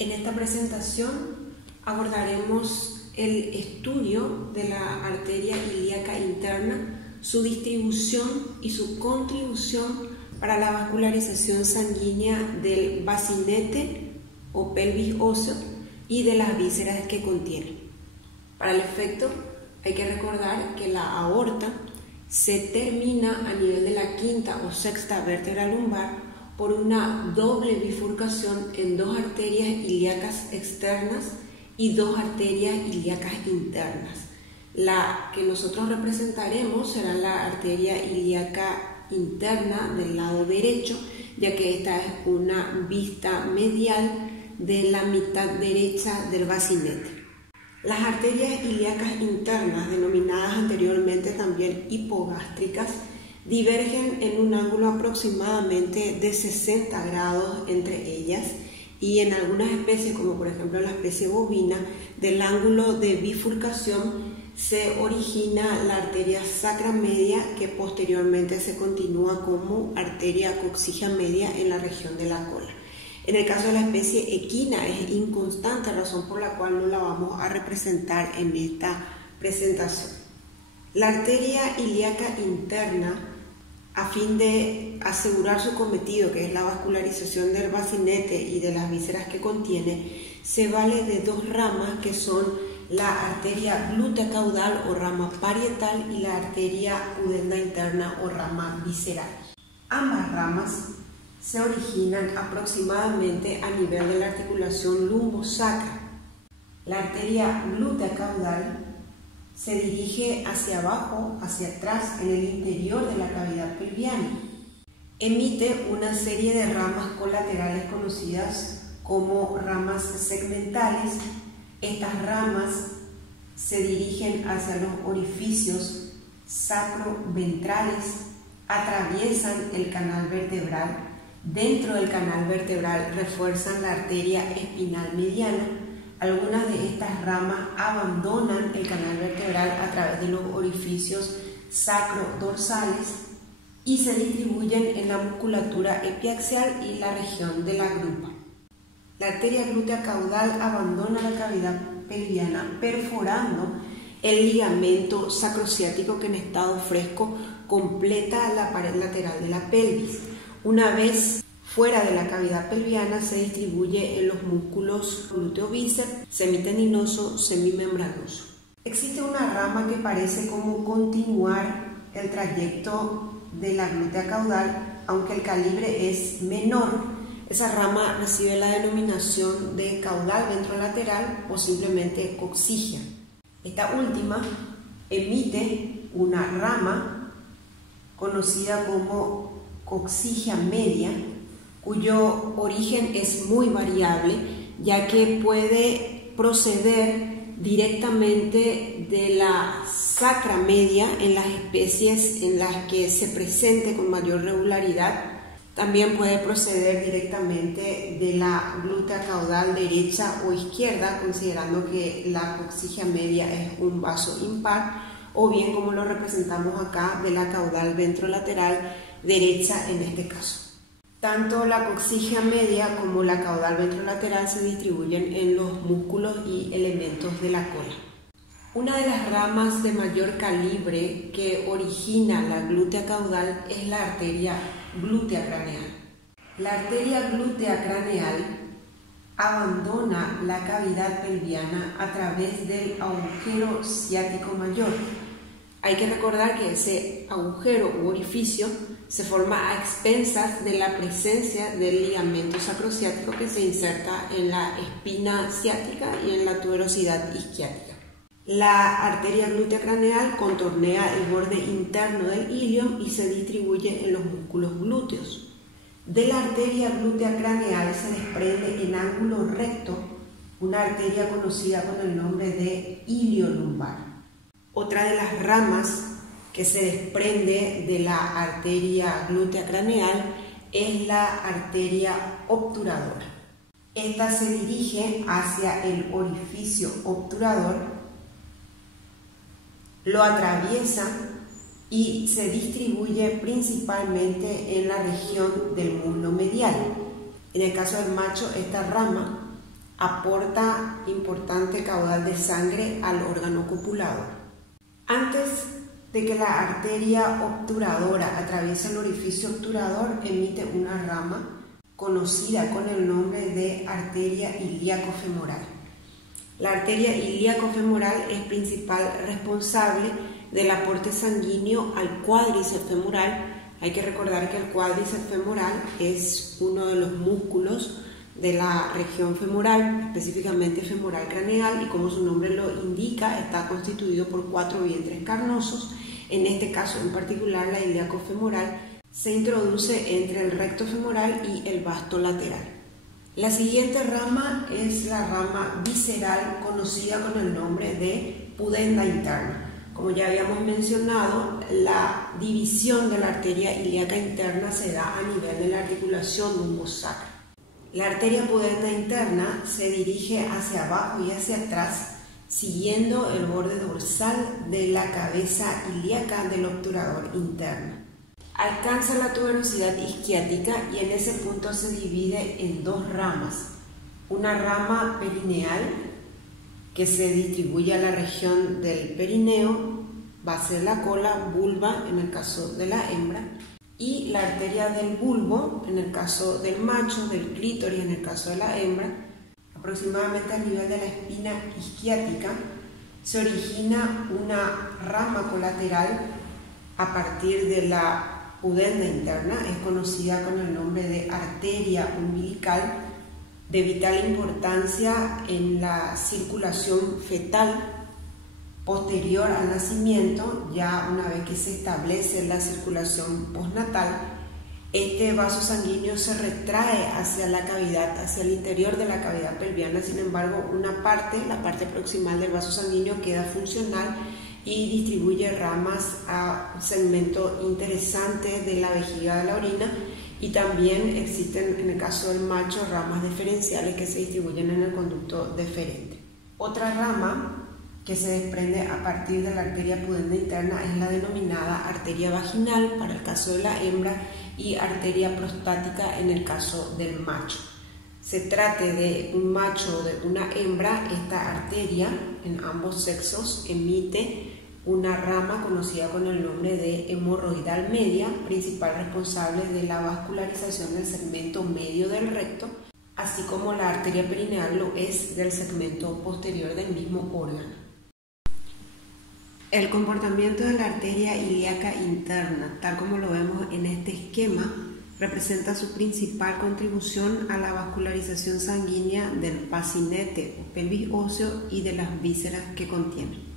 En esta presentación abordaremos el estudio de la arteria ilíaca interna, su distribución y su contribución para la vascularización sanguínea del bacinete o pelvis óseo y de las vísceras que contiene. Para el efecto hay que recordar que la aorta se termina a nivel de la quinta o sexta vértebra lumbar por una doble bifurcación en dos arterias ilíacas externas y dos arterias ilíacas internas. La que nosotros representaremos será la arteria ilíaca interna del lado derecho, ya que esta es una vista medial de la mitad derecha del bacinete. Las arterias ilíacas internas, denominadas anteriormente también hipogástricas, divergen en un ángulo aproximadamente de 60 grados entre ellas, y en algunas especies, como por ejemplo la especie bovina, del ángulo de bifurcación se origina la arteria sacra media, que posteriormente se continúa como arteria coxígea media en la región de la cola. En el caso de la especie equina es inconstante, razón por la cual no la vamos a representar en esta presentación. La arteria ilíaca interna, a fin de asegurar su cometido, que es la vascularización del bacinete y de las vísceras que contiene, se vale de dos ramas que son la arteria glútea caudal o rama parietal y la arteria pudenda interna o rama visceral. Ambas ramas se originan aproximadamente a nivel de la articulación lumbosacra. La arteria glútea caudal se dirige hacia abajo, hacia atrás, en el interior de la cavidad pelviana. Emite una serie de ramas colaterales conocidas como ramas segmentales. Estas ramas se dirigen hacia los orificios sacroventrales, atraviesan el canal vertebral. Dentro del canal vertebral refuerzan la arteria espinal mediana. Algunas de estas ramas abandonan el canal vertebral a través de los orificios sacrodorsales y se distribuyen en la musculatura epiaxial y la región de la grupa. La arteria glútea caudal abandona la cavidad pelviana perforando el ligamento sacrociático, que en estado fresco completa la pared lateral de la pelvis. Una vez fuera de la cavidad pelviana se distribuye en los músculos glúteo-bíceps, semitendinoso, semimembranoso. Existe una rama que parece como continuar el trayecto de la glútea caudal, aunque el calibre es menor. Esa rama recibe la denominación de caudal ventrolateral o simplemente coxígea. Esta última emite una rama conocida como coxígea media, cuyo origen es muy variable, ya que puede proceder directamente de la sacra media en las especies en las que se presente con mayor regularidad. También puede proceder directamente de la glútea caudal derecha o izquierda, considerando que la coxígea media es un vaso impar, o bien, como lo representamos acá, de la caudal ventrolateral derecha en este caso. Tanto la coxígea media como la caudal ventrolateral se distribuyen en los músculos y elementos de la cola. Una de las ramas de mayor calibre que origina la glútea caudal es la arteria glútea craneal. La arteria glútea craneal abandona la cavidad pelviana a través del agujero ciático mayor. Hay que recordar que ese agujero u orificio se forma a expensas de la presencia del ligamento sacrociático, que se inserta en la espina ciática y en la tuberosidad isquiática. La arteria glútea craneal contornea el borde interno del ilion y se distribuye en los músculos glúteos. De la arteria glútea craneal se desprende en ángulo recto una arteria conocida con el nombre de ilio lumbar. Otra de las ramas que se desprende de la arteria glútea craneal es la arteria obturadora. Esta se dirige hacia el orificio obturador, lo atraviesa y se distribuye principalmente en la región del muslo medial. En el caso del macho, esta rama aporta importante caudal de sangre al órgano copulador. Antes de que la arteria obturadora atraviese el orificio obturador, emite una rama conocida con el nombre de arteria ilíaco-femoral. La arteria ilíaco-femoral es principal responsable del aporte sanguíneo al cuádriceps femoral. Hay que recordar que el cuádriceps femoral es uno de los músculos de la región femoral, específicamente femoral craneal, y como su nombre lo indica, está constituido por 4 vientres carnosos. En este caso en particular, la ilíaco-femoral se introduce entre el recto femoral y el vasto lateral. La siguiente rama es la rama visceral, conocida con el nombre de pudenda interna. Como ya habíamos mencionado, la división de la arteria ilíaca interna se da a nivel de la articulación lumbosacra. La arteria pudenda interna se dirige hacia abajo y hacia atrás, siguiendo el borde dorsal de la cabeza ilíaca del obturador interno. Alcanza la tuberosidad isquiática y en ese punto se divide en 2 ramas. Una rama perineal que se distribuye a la región del perineo, base de la cola, vulva en el caso de la hembra, y la arteria del bulbo en el caso del macho, del clítoris en el caso de la hembra, aproximadamente a nivel de la espina isquiática. Se origina una rama colateral a partir de la pudenda interna, es conocida con el nombre de arteria umbilical, de vital importancia en la circulación fetal posterior al nacimiento. Ya una vez que se establece la circulación postnatal, este vaso sanguíneo se retrae hacia la cavidad, hacia el interior de la cavidad pelviana. Sin embargo, una parte, la parte proximal del vaso sanguíneo, queda funcional y distribuye ramas a segmentos interesantes de la vejiga de la orina, y también existen en el caso del macho ramas deferenciales que se distribuyen en el conducto deferente. Otra rama que se desprende a partir de la arteria pudenda interna es la denominada arteria vaginal para el caso de la hembra y arteria prostática en el caso del macho. Se trate de un macho o de una hembra, esta arteria en ambos sexos emite una rama conocida con el nombre de hemorroidal media, principal responsable de la vascularización del segmento medio del recto, así como la arteria perineal lo es del segmento posterior del mismo órgano. El comportamiento de la arteria ilíaca interna, tal como lo vemos en este esquema, representa su principal contribución a la vascularización sanguínea del pacinete o pelvis óseo y de las vísceras que contiene.